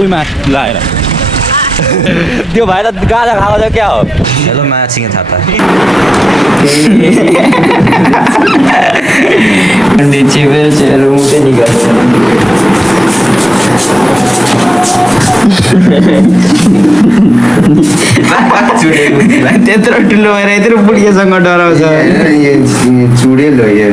उइमा लाएर त्यो भाइ त गाजा खाएको छ क्या हो हेलो माछिङ थापा त्यत्रो ठुलो भएर यत्रो बुढियासँग डराउँछ चुडेल हो यो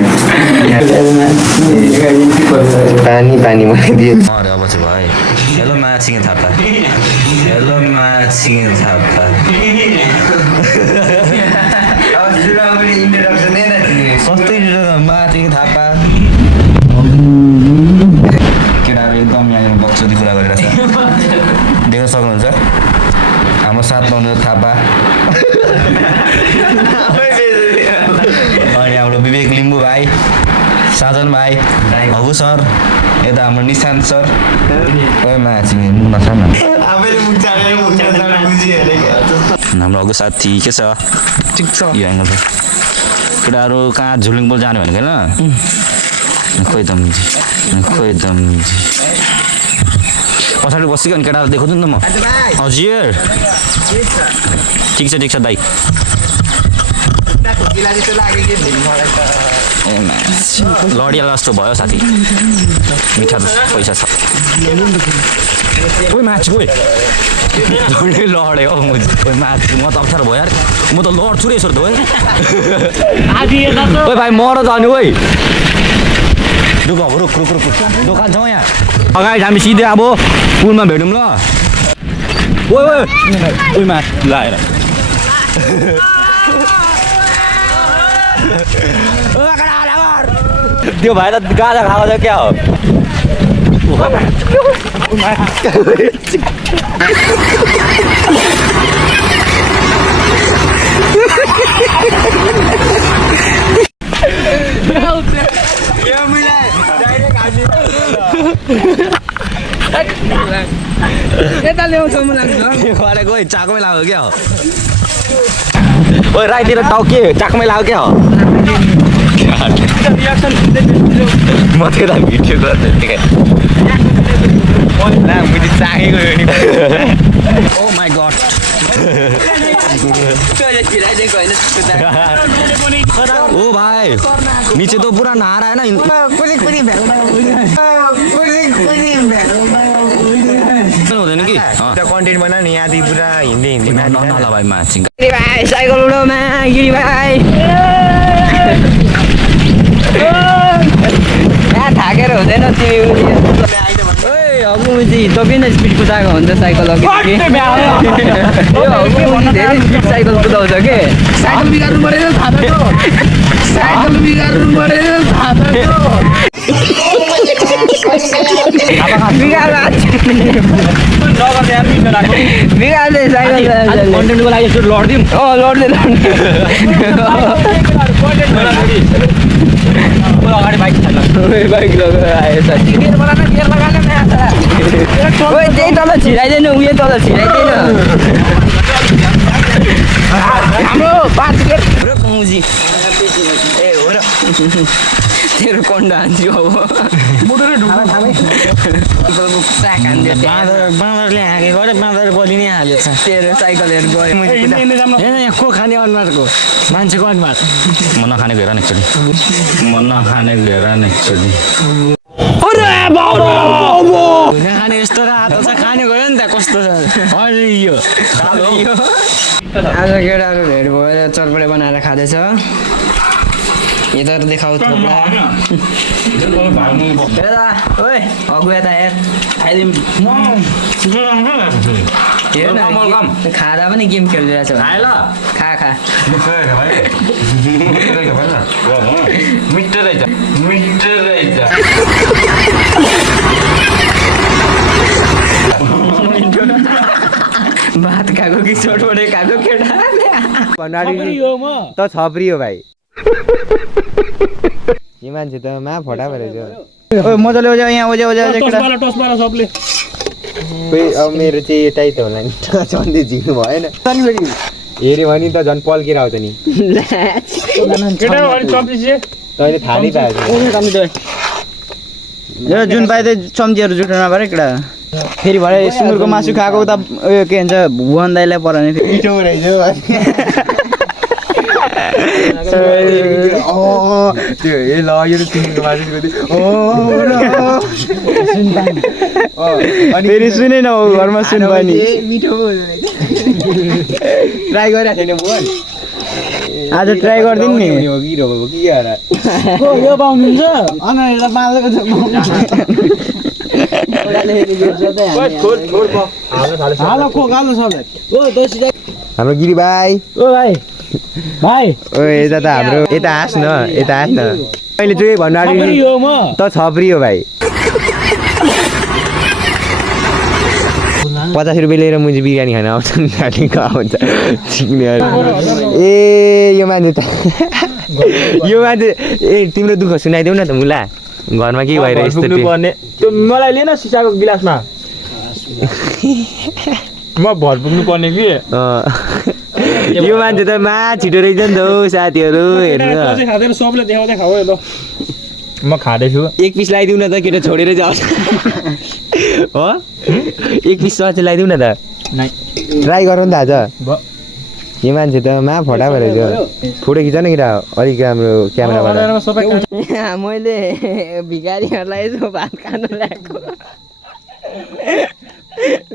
पानी पानी बनाइदिए अरे अब चाहिँ भयो हेलो माछिङ थापा हेलो माछिङ थापा सस्तै माछिङ थापा केटाहरू एकदम यहाँनिर बक्सोदी कुरा गरिरहेछ देख्न सक्नुहुन्छ हाम्रो 7 नम्बर थापा अनि हाम्रो विवेक लिम्बू भाइ साजन भाइ हगु सर यता हाम्रो निशान्त सर माछिङ मुना छ न हाम्रो हगु साथी के छ ठिक छ यो एङ्गल छ केटाहरू कहाँ झुलिङ बोल जाने भनेको होइन खोइ दम पछाडि बसेको अनि केटाहरू देखाउँछु नि त म हजुर ठिक छ दाइ लडिया जस्तो भयो साथी मिठा पैसा छ ओइ माछु ओइ लडे हो माछु म त अप्ठ्यारो भयो यार म त लड्छु रे यसो धोए ओइ भाइ मर जाने ओइ रुक दोकान छ यहाँ अगाडि हामी सिधै अब पुलमा भेटौँ ल उइमा लाएर त्यो भाइ त गाजा खाएको छ क्या हो यता ल्याउँछ मलाई गरेको चाकमै लाग्यो क्या हो ओइ राईतिर टाउ के चाकमै लाग्यो क्या हो म त्यता भिडियो गर्दै मैले चाहेको ओ माई गड ओ भाइ नीचे तो पूरा नहा रहा है ना हुँदैन कि कन्टेन्ट बना नि यहाँ पुरा हिँड्दै नला भाइ माछिङ भाइ साइकल उडाउमा गिरी भाइ यहाँ थाकेर हुँदैन तिमी त किन स्पिड कुदाएको हुन्छ साइकल अघि धेरै स्पिड साइकल कुदाउँछ कि साइकल बिगार्नु परेन बिगार्दै साइकल कन्टेन्टको लागि यसो लडिदिउँ लड्दै अगाडि बाइक लगेर आयो साथी त्यही तल छिराइदैन उयो तल छिराइदैन हाम्रो मुजी ए हो र तेरो कन्डा हान्छु अब बाँदरले हाँकेको र बाँदर बलि नै हालेछ तेरो साइकलहरू गयो यहाँ को खाने अनुहारको मान्छेको अनुहार म नखानेको हेर न एकचोटि खाने यस्तो रातो छ खाने गयो नि त कस्तो छ हरियो आज केटाहरू भेट भएर चटपटे बनाएर खाँदैछ यता देखाउ थोप्ला ओए अगु यता हेर खाइदिउँ हेर न खाँदा पनि गेम खेलिरहेछ खा मिठो रहेछ भात खाएको कि चटपटे खाएको केटा त छप्रियो भाइ यो मान्छे त मा फटा परेछ मजाले ओजा यहाँ ओजा खोइ अब मेरो चाहिँ यतै त होला नि झन्डै झिक्नु भएन हेऱ्यो भने त झन् पल्केर आउँछ नि तैँले थाहा नै पाएको जुन पाइँदै चम्चीहरू जुठो नपारे केटा फेरि भरे सुँगुरको मासु खाएको उता उयो के भन्छ भुवन दाइलाई पराउने फेरि मिठो रहेछ त्यो ए ल यो त सुँगुरको मासु अनि फेरि सुने न घरमा सुन पनि मिठो ट्राई गरिरहेको थिएन भुवन आज ट्राई गरिदिनु नि हो कि यार यो पाउनुहुन्छ हाम्रो गिरी भाइ ओ भाइ भाइ ओ यता त हाम्रो यता हाँस न मैले चाहिँ भन्नु आँटेको त छप्री हो भाइ 50 रुपियाँ लिएर मुझे बिरयानी खान आउँछन् आउँछ ए यो मान्छे त यो मान्छे ए तिम्रो दुःख सुनाइदेऊ न त मुला घरमा के भएर यस्तो त्यो मलाई लिएन सिसाको गिलासमा म भर पुग्नु पर्ने कि यो मान्छे त छिटो रहेछ नि त हौ साथीहरू हेर्नु सबले देखाउँदै खाऊ ल म खाँदैछु एक पिस लगाइदिउँ न त केटा छोडेर जाओस् हो एक पिस चाहिँ लगाइदिउँ न त ट्राई गरौँ नि त आज यो मान्छे त फटा भएर फोटो खिच न केटा अलिक राम्रो क्यामेराबाट मैले भिखारीहरूलाई यसो भात खानु ल्याएको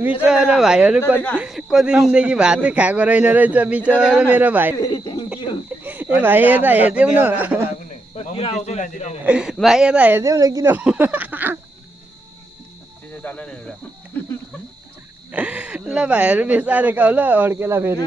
बिचरा भाइहरू कति दिनदेखि भातै खाएको रहेन रहेछ बिचरा मेरो भाइ ए भाइ यता हेरिदेऊ न भाइ यता हेरिदेऊ न किन ल भाइहरू बिस्तारै खाऊ ल अड्केला फेरि